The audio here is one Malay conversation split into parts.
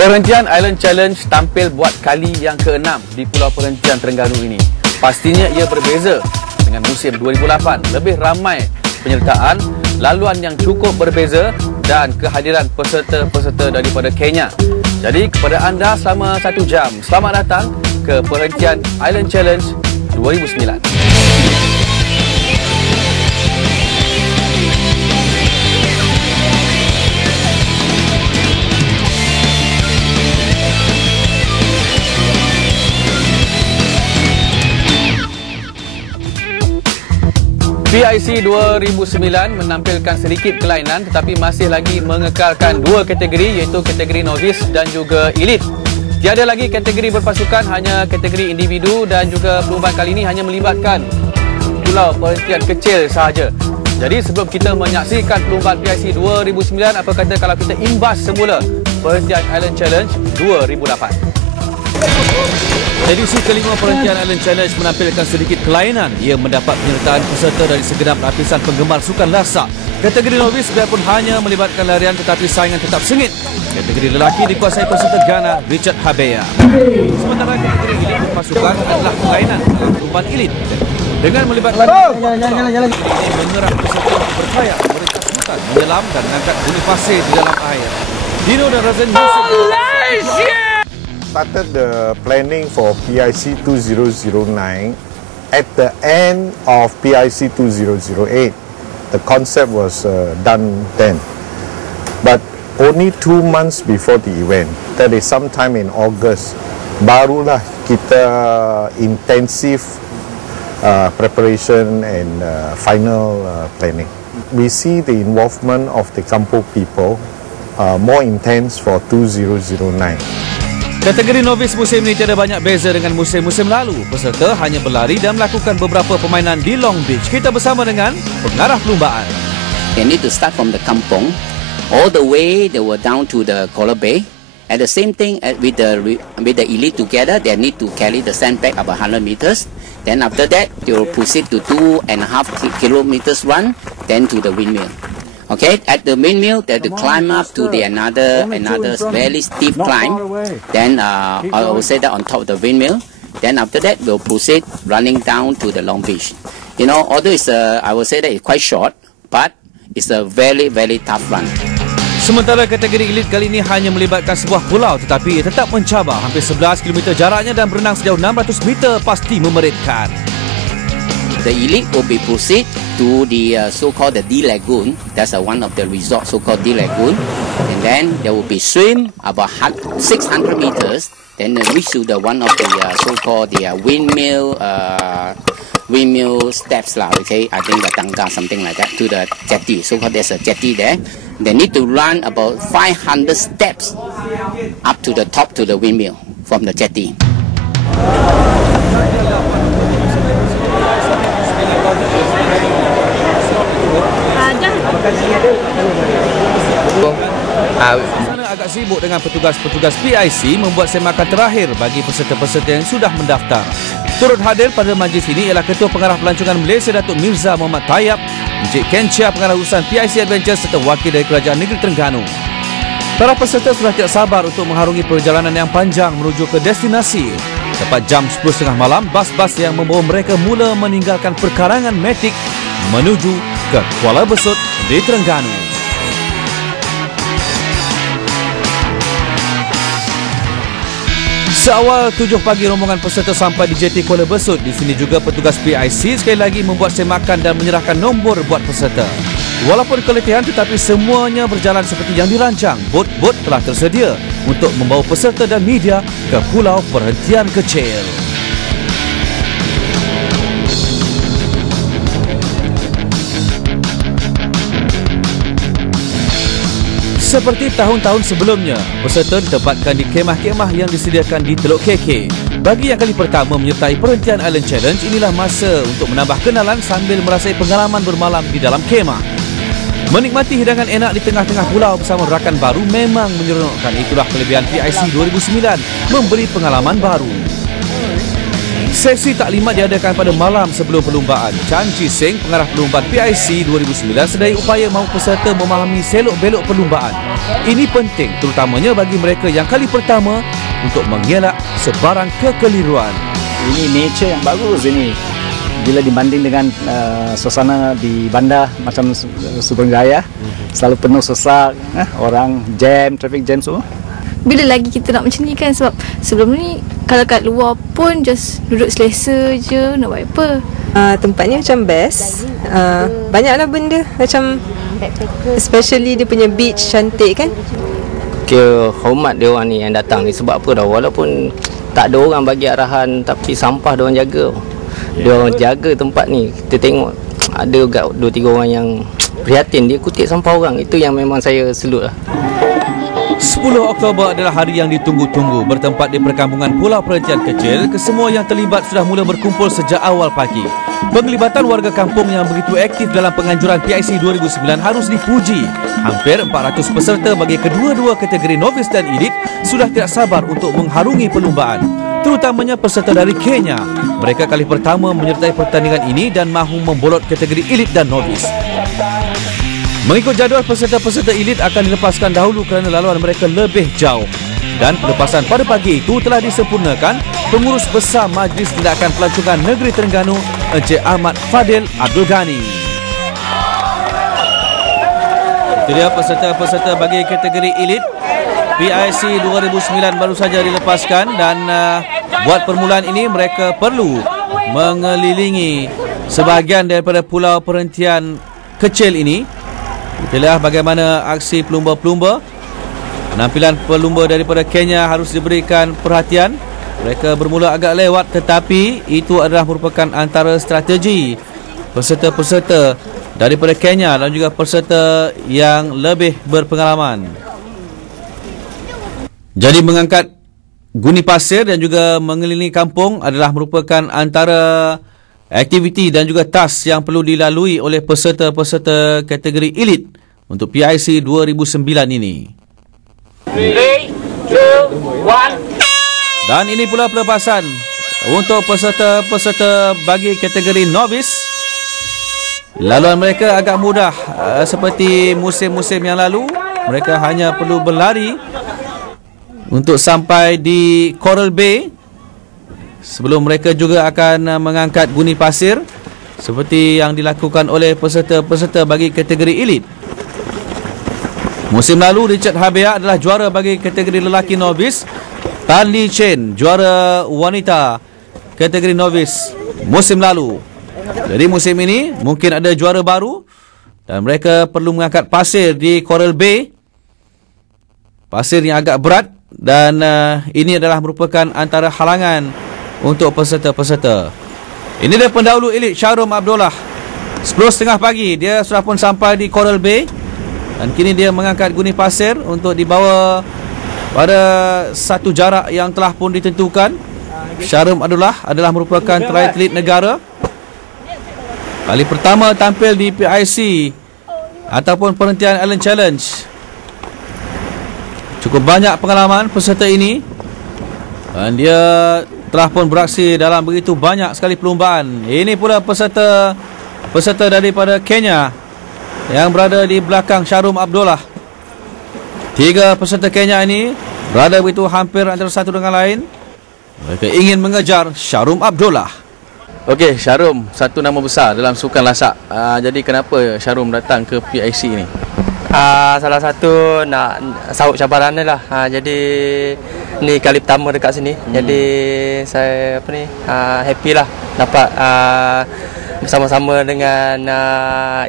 Perhentian Island Challenge tampil buat kali yang ke-6 di Pulau Perhentian Terengganu ini. Pastinya ia berbeza dengan musim 2008. Lebih ramai penyertaan, laluan yang cukup berbeza dan kehadiran peserta-peserta daripada Kenya. Jadi kepada anda selama 1 jam, selamat datang ke Perhentian Island Challenge 2009. PIC 2009 menampilkan sedikit kelainan tetapi masih lagi mengekalkan 2 kategori iaitu kategori novice dan juga elite. Tiada lagi kategori berpasukan, hanya kategori individu dan juga perlumbaan kali ini hanya melibatkan pulau perhentian kecil sahaja. Jadi sebelum kita menyaksikan perlumbaan PIC 2009, apa kata kalau kita imbas semula Perhentian Island Challenge 2008. Edisi kelima Perhentian Island Challenge menampilkan sedikit kelainan. Ia mendapat penyertaan peserta dari segenap lapisan penggemar sukan lasak. Kategori novice biarpun hanya melibatkan larian tetapi saingan tetap sengit. Kategori lelaki dikuasai peserta Ghana Richard Habea. Sementara kategori elite berpasukan adalah kelainan dalam perlumbaan elite. Dengan melibatkan mengerah peserta untuk berkhayal, meringkas hutan, menyelam dan mengangkat bulu pasir di dalam air. Dino dan Razan Malaysia started the planning for PIC 2009 at the end of PIC 2008. The concept was done then. But only 2 months before the event, that is sometime in August, barulah kita intensive preparation and final planning. We see the involvement of the Kampung people more intense for 2009. Kategori novice musim ini tiada banyak beza dengan musim-musim lalu. Peserta hanya berlari dan melakukan beberapa permainan di Long Beach. Kita bersama dengan pengarah perlumbaan. They need to start from the kampung, all the way they were down to the Kola Bay. At the same thing with the elite together, they need to carry the sandbag about 100 meters. Then after that, they will proceed to 2.5 kilometers run, then to the windmill. Okay, at the windmill, they have to climb up to the another very steep climb. Then I will say that on top of the windmill. Then after that, we'll proceed running down to the Long Beach. You know, although it's I will say that it's quite short, but it's a very tough run. Sementara kategori elite kali ini hanya melibatkan sebuah pulau tetapi ia tetap mencabar hampir 11 km jaraknya dan berenang sejauh 600 meter pasti memeritkan. The elite will be proceed to the so-called the D Lagoon. That's one of the resorts so-called D Lagoon. And then there will be swim about 600 meters. Then reach to the one of the so-called the windmill steps lah. Okay, I think the tangga something like that to the jetty. So-called there's a jetty there. They need to run about 500 steps up to the top to the windmill from the jetty. Sana agak sibuk dengan petugas-petugas PIC membuat semakan terakhir bagi peserta-peserta yang sudah mendaftar. Turut hadir pada majlis ini ialah Ketua Pengarah Pelancongan Malaysia Datuk Mirza Muhammad Tayyab, Encik Ken Chia Pengarah Urusan PIC Adventure serta wakil dari Kerajaan Negeri Terengganu. Para peserta sudah tidak sabar untuk mengharungi perjalanan yang panjang menuju ke destinasi. Tepat jam 10.30 malam, bas-bas yang membawa mereka mula meninggalkan perkarangan Matic menuju ke Kuala Besut di Terengganu. Seawal 7 pagi rombongan peserta sampai di JT Kuala Besut. Di sini juga petugas PIC sekali lagi membuat semakan dan menyerahkan nombor buat peserta. Walaupun keletihan tetapi semuanya berjalan seperti yang dirancang. Bot-bot telah tersedia untuk membawa peserta dan media ke Pulau Perhentian Kecil. Seperti tahun-tahun sebelumnya, peserta ditempatkan di kemah-kemah yang disediakan di Teluk KK. Bagi yang kali pertama menyertai Perhentian Island Challenge, inilah masa untuk menambah kenalan sambil merasai pengalaman bermalam di dalam kemah. Menikmati hidangan enak di tengah-tengah pulau bersama rakan baru memang menyeronokkan. Itulah kelebihan PIC 2009, memberi pengalaman baru. Sesi taklimat diadakan pada malam sebelum perlumbaan. Chan Chi Seng, pengarah perlumbaan PIC 2009, sedai upaya mahu peserta memahami selok-belok perlumbaan. Ini penting terutamanya bagi mereka yang kali pertama untuk mengelak sebarang kekeliruan. Ini nature yang bagus ini. Bila dibanding dengan suasana di bandar macam Suruhanjaya, selalu penuh sesak, orang jam, traffic jam semua. Bila lagi kita nak macam ni kan, sebab sebelum ni kalau kat luar pun just duduk selesa je, nak buat apa. Tempatnya macam best. Banyaklah benda macam especially dia punya beach cantik kan. Kira hormat dia orang ni yang datang ni sebab apa dah, walaupun tak ada orang bagi arahan tapi sampah dia orang jaga. Dia orang jaga tempat ni. Kita tengok ada juga 2-3 orang yang prihatin, dia kutip sampah orang. Itu yang memang saya selut lah. 10 Oktober adalah hari yang ditunggu-tunggu. Bertempat di perkampungan Pulau Perhentian Kecil, kesemua yang terlibat sudah mula berkumpul sejak awal pagi. Penglibatan warga kampung yang begitu aktif dalam penganjuran PIC 2009 harus dipuji. Hampir 400 peserta bagi kedua-dua kategori novis dan elit sudah tidak sabar untuk mengharungi perlumbaan. Terutamanya peserta dari Kenya. Mereka kali pertama menyertai pertandingan ini dan mahu membolot kategori elit dan novis. Mengikut jadual, peserta-peserta elit akan dilepaskan dahulu kerana laluan mereka lebih jauh. Dan pelepasan pada pagi itu telah disempurnakan Pengurus Besar Majlis Tindakan Pelancongan Negeri Terengganu, Encik Ahmad Fadil Abdul Ghani. Itu dia peserta-peserta bagi kategori elit. PIC 2009 baru saja dilepaskan dan buat permulaan ini mereka perlu mengelilingi sebahagian daripada Pulau Perhentian Kecil ini. Itulah bagaimana aksi pelumba-pelumba. Penampilan pelumba daripada Kenya harus diberikan perhatian. Mereka bermula agak lewat tetapi itu adalah merupakan antara strategi peserta-peserta daripada Kenya dan juga peserta yang lebih berpengalaman. Jadi mengangkat guni pasir dan juga mengelilingi kampung adalah merupakan antara aktiviti dan juga task yang perlu dilalui oleh peserta-peserta kategori elit untuk PIC 2009 ini. 3, 2, 1. Dan ini pula pelepasan untuk peserta-peserta bagi kategori novice. Laluan mereka agak mudah seperti musim-musim yang lalu. Mereka hanya perlu berlari untuk sampai di Coral Bay. Sebelum mereka juga akan mengangkat guni pasir seperti yang dilakukan oleh peserta-peserta bagi kategori elit. Musim lalu Richard Habia adalah juara bagi kategori lelaki novis. Tan Lee Chen juara wanita kategori novis musim lalu. Jadi musim ini mungkin ada juara baru dan mereka perlu mengangkat pasir di Coral Bay. Pasir yang agak berat dan ini adalah merupakan antara halangan untuk peserta-peserta. Ini dia pendahulu elit Syahrum Abdullah. 10.30 pagi dia sudah pun sampai di Coral Bay dan kini dia mengangkat guni pasir untuk dibawa pada satu jarak yang telah pun ditentukan. Syahrum Abdullah adalah merupakan triatlet negara. Kali pertama tampil di PIC ataupun Perhentian Island Challenge. Cukup banyak pengalaman peserta ini dan dia telah pun beraksi dalam begitu banyak sekali perlumbaan. Ini pula peserta daripada Kenya yang berada di belakang Syahrum Abdullah. 3 peserta Kenya ini berada begitu hampir antara satu dengan lain. Mereka ingin mengejar Syahrum Abdullah. Okey, Syahrum satu nama besar dalam sukan lasak. Jadi kenapa Syahrum datang ke PIC ni? Salah satu nak sahut cabaran ni lah. Jadi ni kali pertama dekat sini. Jadi saya happy lah dapat bersama-sama dengan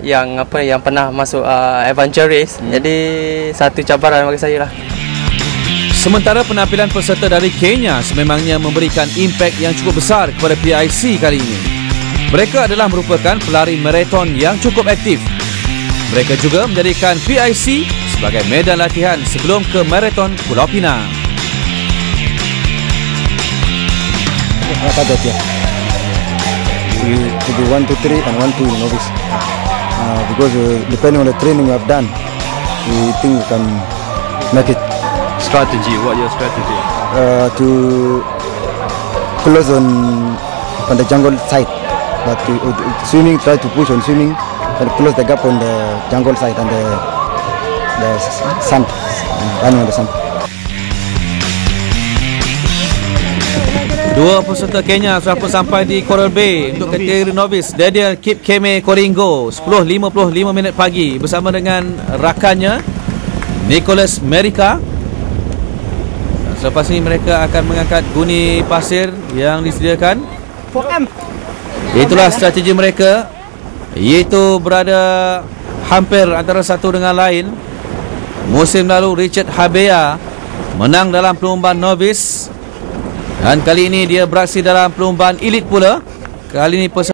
yang pernah masuk adventure race. Jadi satu cabaran bagi saya lah. Sementara penampilan peserta dari Kenya sememangnya memberikan impak yang cukup besar kepada PIC kali ini. Mereka adalah merupakan pelari maraton yang cukup aktif. Mereka juga menjadikan PIC sebagai medan latihan sebelum ke maraton Pulau Pinang. We do 1, 2, 3 and 1, 2 novice. Because depending on the training we have done, we think we can make it. Strategy, what your strategy? To close on on the jungle side. But swimming, try to push on swimming and close the gap on the jungle side and the sand, running on the sand. Dua peserta Kenya sudah pun sampai di Coral Bay untuk kategori novice. Daniel Kipkeme Koringo 10.55 minit pagi bersama dengan rakannya Nicholas Merika. Selepas ini mereka akan mengangkat guni pasir yang disediakan. Itulah strategi mereka, iaitu berada hampir antara satu dengan lain. Musim lalu Richard Habea menang dalam perlombaan novice dan kali ini dia beraksi dalam perlombaan elite pula. Kali ini